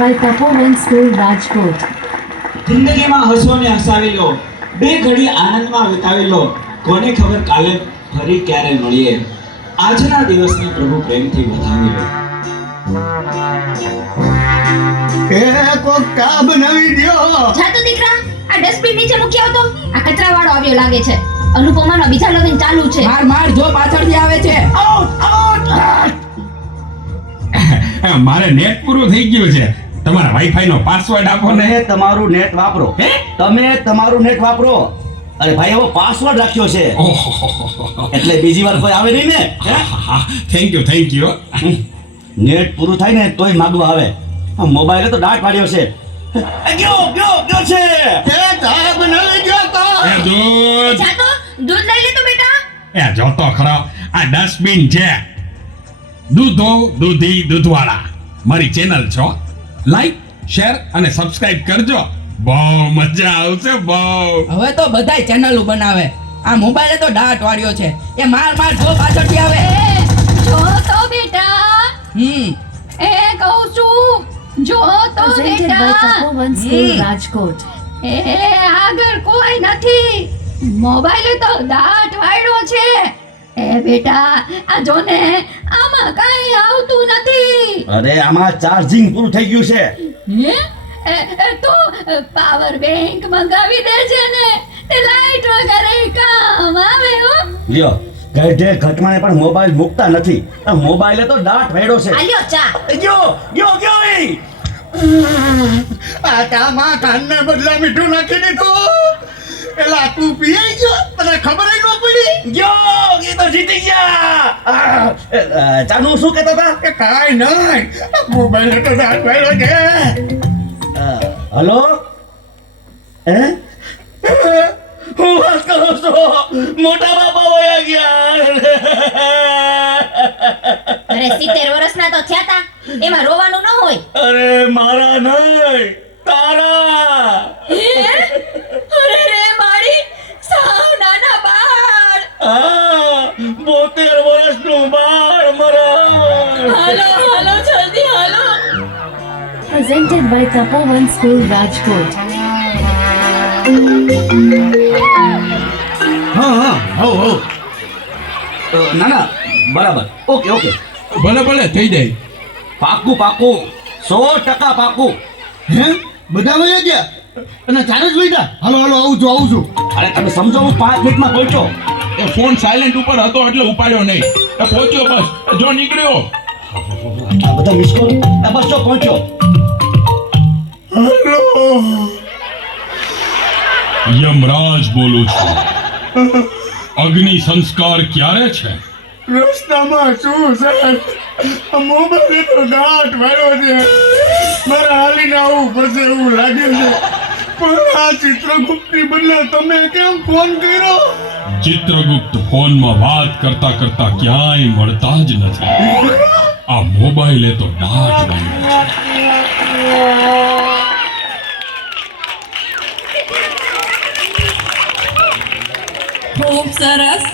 by Tapovan School, Rajkot. જિંદગીમાં હસો ને હસાવી લો, બે ઘડી આનંદમાં વિતાવી લો. કોને ખબર કાલે ફરી ક્યારે મળીએ. આજના દિવસને પ્રભુ પ્રેમથી વધાવી લો. એ કોક કા બનાવી દ્યો. જા તો દીકરા, આ ડસ્ટબિન નીચે મૂકી આવતો. આ કચરાવાળો આવ્યો લાગે છે. અનુપમાનો બીજા લગ્ન ચાલુ છે. માર જો પાછળથી આવે છે. મારે નેટ પૂરું થઈ ગયું છે. તમારા વાઈફાઈ નો પાસવર્ડ આપો ને. તમે તમારું નેટ વાપરો. તમે તમારું નેટ વાપરો. અરે ભાઈ એવો પાસવર્ડ રાખ્યો છે એટલે બીજી વાર કોઈ આવે નહીં ને. Thank you. નેટ પૂરું થાય ને તોય માગવા આવે. આ મોબાઈલે તો દાંત પાડ્યો છે. ગયો છે. એ ચા બનાવી ગયો તો. એ દૂધ. જા તો દૂધ લઈ લે તો બેટા. એ જોતો ખરો, આ ડસ્ટબિન છે. દૂધી દૂધવાળા મારી ચેનલ છો. લાઈક, શેર અને સબસ્ક્રાઇબ કરજો. બહુ મજા આવશે બહુ. હવે તો બધાય ચેનલો બનાવે. આ મોબાઈલે તો દાંત વાળ્યો છે. એ માર જો પાછળથી આવે. જો તો બેટા, એ કહું છું, જો તો Presented by બેટા. Tapovan School, Rajkot. એ આગળ કોઈ નથી. મોબાઈલે તો દાંત વાળ્યો છે. એ બેટા, આ જો ને, આમાં કઈ આવતું નથી. અરે આમાં ચાર્જિંગ પૂરું થઈ ગયું છે. હે? તો પાવર બેંક મંગાવી દેજે ને. તે લાઈટ વગર કામ આવે હો. લ્યો ગઢે ઘટમાને પણ મોબાઈલ મૂકતા નથી. આ મોબાઈલે તો દાંત વાળ્યો છે. આલ્યો ચા. ગયો ઈ. આ કામાં કાનને બદલા મીઠું નાખી દીધું. એલા તું પીઈ ગયો, તને ખબર ય ન પડી. ગયો એ તો જીતી ગયા. ચાનું શું કહેતા હતા? કે કાઈ નહીં, મોબાઈલે તો દાંત વાળ્યો છે. હલો હું વાત કરો છો? મોટા બાપા વયા ગયા. અરે 70 વર્ષના તો થયા તા. એમાં રોવાનું ન હોય. અરે મારા નહીં, તારા. અરે રે મારી સાવ નાના બાળ. 72 વર્ષનું બાળ મારા. હાલો જલ્દી હાલો. Presented by Tapovan School, Rajkot. હા ના બરાબર. ઓકે ભલે થઈ જાય. પાકું 100% પાકું. હે બધા વયા ગયા અને ચાર જ વયા. હાલો આવું છું. અરે તમે સમજો, હું 5 મિનિટમાં પહોંચો. એ ફોન સાયલેન્ટ ઉપર હતો એટલે ઉપાડ્યો નહીં. એ પહોંચ્યો બસ. જો નીકળ્યો. આ બધા મિસ કોલ. બસ જો પહોંચ્યો. યમરાજ બોલું છું. અગ્નિ સંસ્કાર ક્યારે છે? રસ્તામાં શું સાહેબ, મોબાઈલ તો દાંત વાળ્યો છે. મારે હાલીને આવું પડશે એવું લાગે છે. પણ આ ચિત્રગુપ્તની બદલે તમે કેમ ફોન કર્યો? ચિત્રગુપ્ત ફોનમાં વાત કરતા ક્યાંય મળતા જ નથી. આ મોબાઈલે તો દાંત વાળ્યો છે. ખૂબ સરસ.